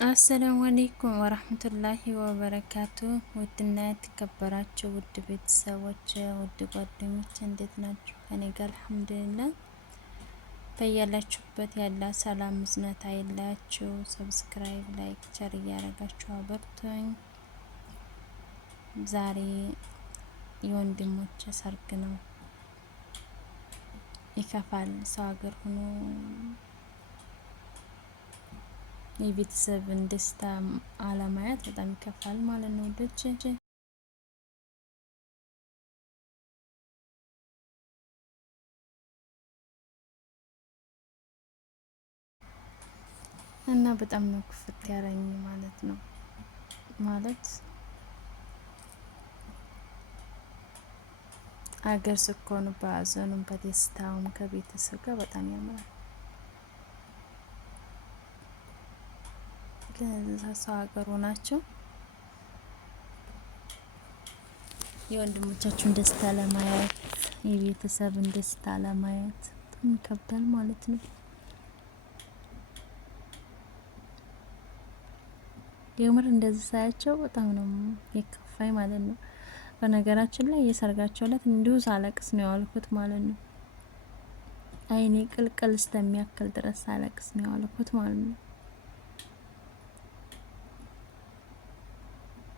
አሰላሙ አለይኩም ወራህመቱላሂ ወበረካቱ። ውድና የተከበራችሁ ውድ ቤተሰቦች፣ ውድ ጓደኞች እንዴት ናችሁ? ከኔ ጋር አልሐምዱሊላህ። በያላችሁበት ያለ ሰላም እዝነት አይለያችሁ። ሰብስክራይብ፣ ላይክ፣ ሸር እያደረጋችሁ አበርቱኝ። ዛሬ የወንድሞች ሰርግ ነው። ይከፋል። ሰው ሀገር ሆኖ የቤተሰብን ደስታ አለማየት በጣም ይከፋል ማለት ነው ልጅ እና በጣም ነው ክፍት ያለኝ ማለት ነው። ማለት አገር ስኮኑ በአዘኑም በደስታውም ከቤተሰብ ጋር በጣም ያምራል። ሰው ሀገሩ ናቸው የወንድሞቻችሁን ደስታ ለማየት የቤተሰብን ደስታ ለማየት በጣም ይከብዳል ማለት ነው። የምር እንደዚህ ሳያቸው በጣም ነው የከፋኝ ማለት ነው። በነገራችን ላይ የሰርጋቸው ዕለት እንዲሁ ሳለቅስ ነው ያልኩት ማለት ነው። አይኔ ቅልቅል እስከሚያክል ድረስ ሳለቅስ ነው ያልኩት ማለት ነው።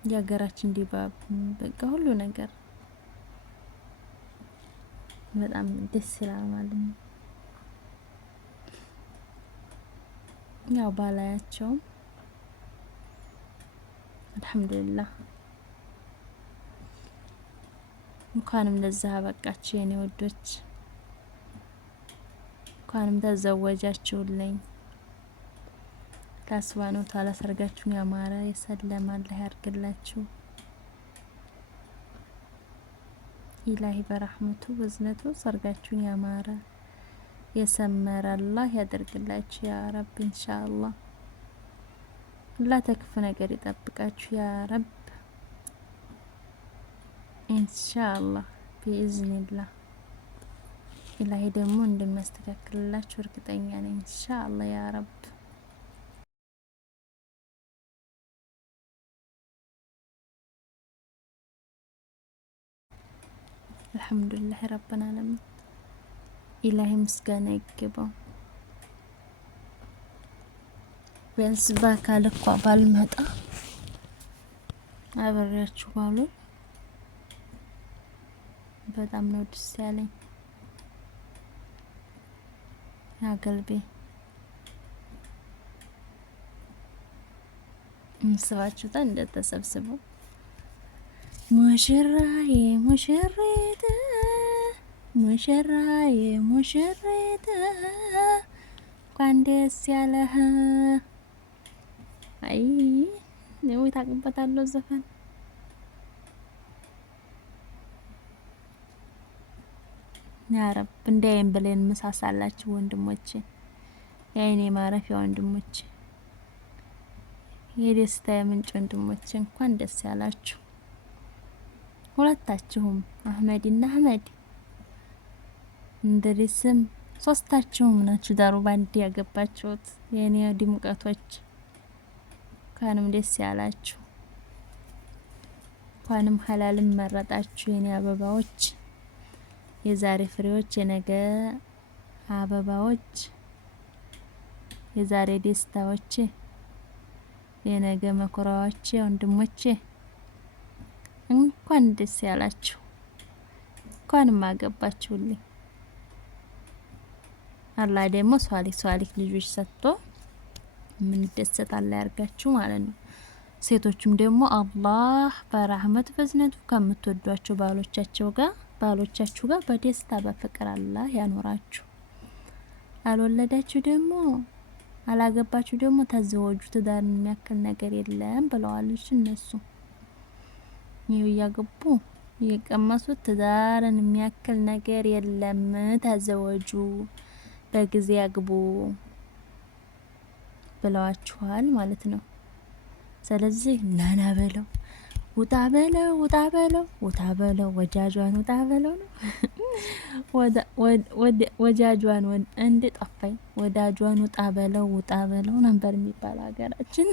የሀገራችን ድባብ በቃ ሁሉ ነገር በጣም ደስ ይላል ማለት ነው። ያው ባላያቸውም አልሐምዱሊላህ እንኳንም ለዛ በቃችሁ የኔ ወዶች፣ እንኳንም ተዘወጃችሁልኝ። ታስባኑ ታላ ሰርጋችሁን ያማረ የሰለማ አላህ ያርግላችሁ። ኢላሂ በረህመቱ በዝነቱ ሰርጋችሁን ያማረ የሰመረ አላህ ያደርግላችሁ ያ ረብ። ኢንሻአላህ አላህ ተክፍ ነገር ይጠብቃችሁ ያ ረብ። ኢንሻአላህ ቢኢዝኒላህ ኢላሂ ደግሞ እንደሚያስተካክልላችሁ እርግጠኛ ነኝ። ኢንሻአላህ ያ ረብ። አልሐምዱሊላህ ረብና ዓለሚን ኢላሂ ምስጋና ይገባው። ቢያንስ በአካል እኮ ባልመጣ አብሬያችሁ ባሉ በጣም ነው ደስ ያለኝ። አገልቤ እንስባችሁታ እንደተሰብስበው ሙሽራዬ ሙሽሪት ሙሽራዬ ሙሽሪት እንኳን ደስ ያለህ። አይ ነው ታውቁበታለሁ ዘፈን ያ ረብ። እንዳይን ብለን መሳሳላችሁ ወንድሞቼ፣ የአይኔ ማረፊያ ወንድሞቼ፣ የደስታ የምንጭ ወንድሞቼ እንኳን ደስ ያላችሁ ሁለታችሁም፣ አህመድና አህመድ እንደሪስም ሶስታችሁም ናችሁ ዳሩ ባንዲ ያገባችሁት የኔ ድምቀቶች። እንኳንም ደስ ያላችሁ፣ እንኳንም ሐላልም መረጣችሁ የኔ አበባዎች፣ የዛሬ ፍሬዎች፣ የነገ አበባዎች፣ የዛሬ ደስታዎች፣ የነገ መኩሪያዎች ወንድሞቼ እንኳን ደስ ያላችሁ፣ እንኳንም አገባችሁልኝ። አላህ ደግሞ ሷሊህ ልጆች ሰጥቶ ምን ደስታላ ያርጋችሁ ማለት ነው። ሴቶችም ደግሞ አላህ በረህመት በዝነቱ ከምትወዷቸው ባሎቻችሁ ጋር በደስታ በፍቅር አላህ ያኖራችሁ። አልወለዳችሁ ደግሞ አላገባችሁ ደግሞ ተዘወጁ፣ ትዳርን የሚያክል ነገር የለም ብለዋልሽ እነሱ። ይኸው እያገቡ እየቀመሱት ትዳርን የሚያክል ነገር የለም፣ ተዘወጁ፣ በጊዜ ያግቡ ብለዋችኋል ማለት ነው። ስለዚህ ናና በለው ውጣ በለው ውጣ በለው ውጣ በለው ወጃጇን ውጣ በለው ነው። ወጃጇን እንደ ጠፋኝ ወዳጇን ውጣ በለው ነበር የሚባለው ሀገራችን።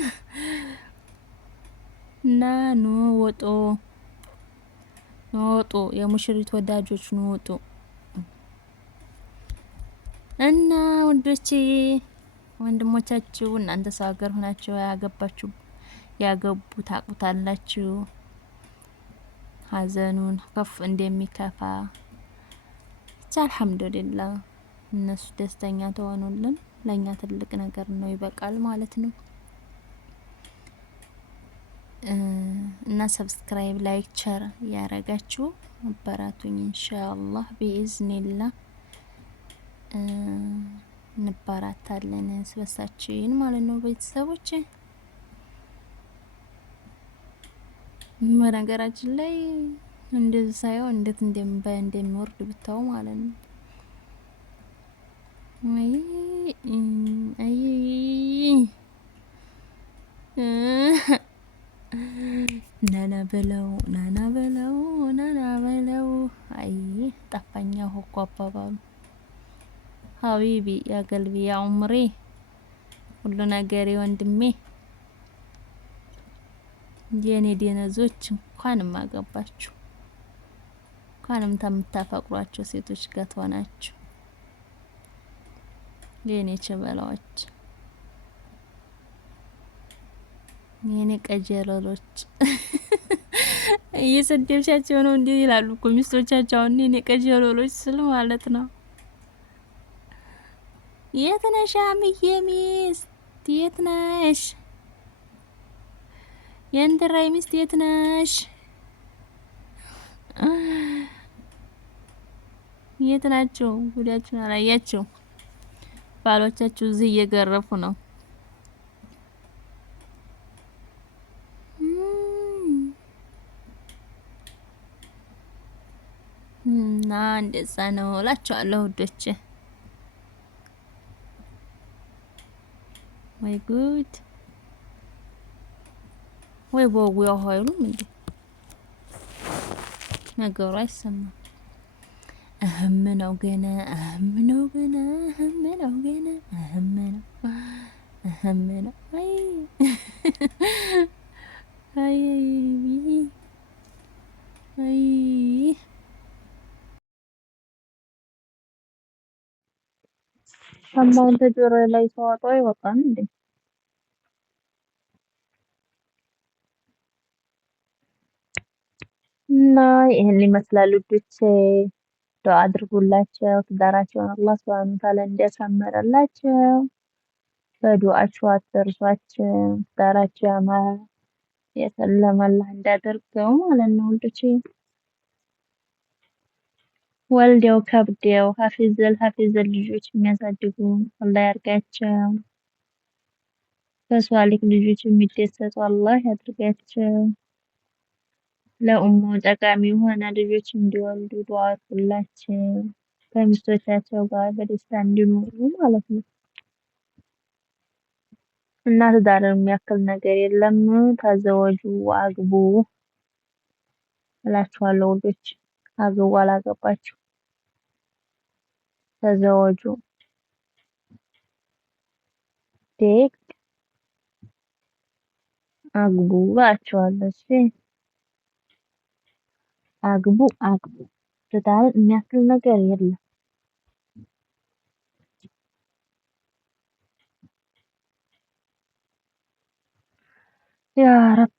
እና ኑ ውጡ ኑ ውጡ የሙሽሪት ወዳጆች ኑ ውጡ። እና ወንዶቼ ወንድሞቻችሁ እናንተ ሰው ሀገር ሆናችሁ ያገባችሁ ያገቡ ታቁታላችሁ ሀዘኑን ከፍ እንደሚከፋ ብቻ አልሐምዱሊላህ እነሱ ደስተኛ ተሆኑልን ለኛ ትልቅ ነገር ነው፣ ይበቃል ማለት ነው። እና ሰብስክራይብ ላይክ ቸር ያረጋችሁ አበራቱኝ ኢንሻአላህ ቢኢዝኒላህ እንባራታለን ስበሳችን ማለት ነው ቤተሰቦች። በነገራችን ላይ እንደዚህ ሳይሆን እንዴት እንደሚወርድ ብታው ማለት ነው። አይ ናና በለው ናና በለው ናና በለው። አይ ጠፋኛ እኮ አባባሉ ሀቢቢ ያ ቀልቢ ያ ዑምሬ ሁሉ ነገሬ ወንድሜ የኔ ደነዞች እንኳንም አገባችሁ እንኳንም ከምታፈቅሯቸው ሴቶች ጋር ትሆናችሁ የኔ ቸበላዎች የኔ ቀጀለሎች እየሰደብሻቸው ነው እንዴ ይላሉ እኮ ሚስቶቻቸው። አሁን የኔ ቀጀለሎች ስል ማለት ነው። የት ነሽ አምዬ ሚስት የት ነሽ? የእንድራይ ሚስት የት ነሽ? የት ናቸው? ጉዳችሁን አላያችሁ? ባሎቻችሁ እዚህ እየገረፉ ነው። እና እንደዛ ነው እላችኋለሁ ውዶቼ። ወይ ጉድ ወይ ቦጉ ያው አይሉም እንዴ ነገሩ አይሰማም። እህም ነው ገና እህም ነው ገና እህም ነው ገና እህም ነው እህም ነው። አይ አይ አይ ሰማንተ ጆሮ ላይ ሰዋጣው ይወጣል እንዴ? እና ይሄን ይመስላል ውዶቼ። ዱአ አድርጉላቸው ትዳራቸውን አላህ ሱብሃነሁ ወተዓላ እንዲያሳምርላቸው በዱአችሁ አትርሷቸው። ትዳራቸው ያማረ የሰለመ አላህ እንዳደርገው ማለት ነው ውዶቼ። ወልደው ከብደው ሀፊዘል ልጆች የሚያሳድጉ አላህ ያርጋቸው። በሷሊህ ልጆች የሚደሰቱ አላህ ያድርጋቸው። ለኡማው ጠቃሚ የሆነ ልጆች እንዲወልዱ ዱአ አድርጉላቸው። ከሚስቶቻቸው ጋር በደስታ እንዲኖሩ ማለት ነው። እና ትዳርን የሚያክል ነገር የለም። ተዘወጁ አግቡ እላችኋለሁ ውዶች። አግቡ አላገባችሁ ተዘወጁ ዴክ አግቡ እላችኋለሁ። እሺ አግቡ ትዳርን የሚያክል ነገር የለም። ያ ረብ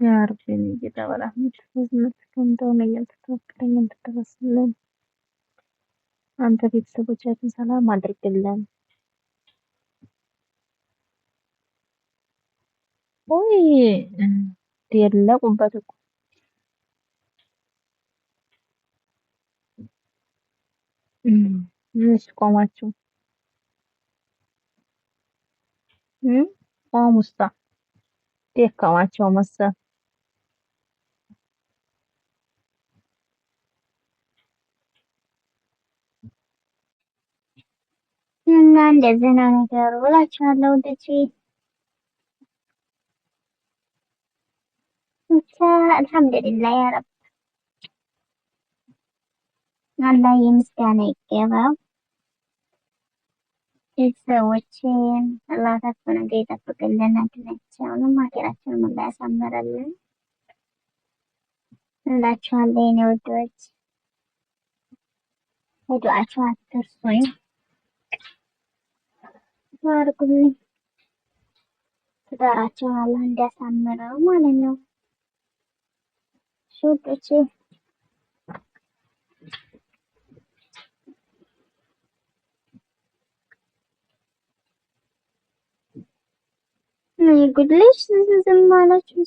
ያ ረብ እየተበላህ እንደው ነው ያልተተወከለኝ እንድትደርስልን አንተ ቤተሰቦቻችን ሰላም አድርግልን። ወይ የለቁበት እኮ እሺ ቆማችሁ ቆሙሳ ደከማቸው መሰል እና እንደዚህ ነው ነገሩ እላችኋለሁ። ብቻ አልሐምዱሊላህ ያ ረብ አላህ የምስጋና ይገባው። ቤተሰቦቼን አላህ ከክፉ ነገር ይጠብቅልን፣ አድናቸውንም ሀገራቸውንም አላህ ያሳምረልን እላችኋለሁ የኔ ውዶች። በዱዓችሁ አትርሱኝ፣ አድርጉልኝ። ትዳራቸውን አላህ እንዲያሳምረው ማለት ነው ውዶቼ። ጉድልሽ ዝም አላችሁ።